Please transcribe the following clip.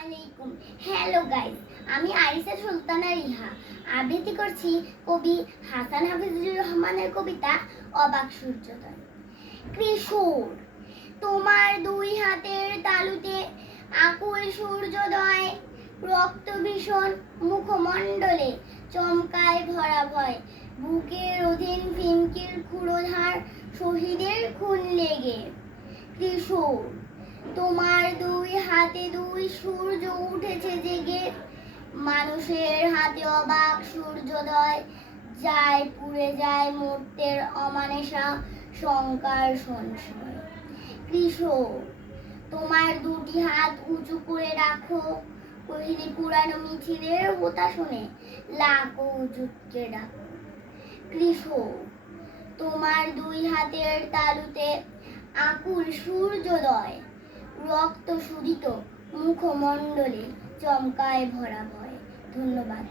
আলাইকুম। Hello guys, আমি আরিসা সুলতানা রিহা আবৃত্তি করছি কবি হাসান হাফিজুর রহমানের কবিতা অবাক সূর্যোদয়। কিশোর, তোমার দুই হাতের তালুতে আকুল সূর্যোদয়, রক্ত ভীষণ মুখমণ্ডলে চমকায় ভরা ভয়, বুকের অধীন ফিনকির ক্ষুরোধার শহীদের খুন লেগে। কিশোর, তোমার দুই হাতে দুই সূর্য উঠেছে জেগে, মানুষের হাতে অবাক সূর্যোদয়, যায় পুড়ে যায় মূর্তের অমানেশা শঙ্কার সংশয়। কিশোর, তোমার দুটি হাত উঁচু করে রাখো, কহিলি পুরানো মিছিলের হোতা শুনে লাখো উঁচুকে ডাকো। কিশোর, তোমার দুই হাতের তালুতে আকুল সূর্যোদয়, রক্ত শোধিত মুখমণ্ডলে চমকায় ভরা ভয়। ধন্যবাদ।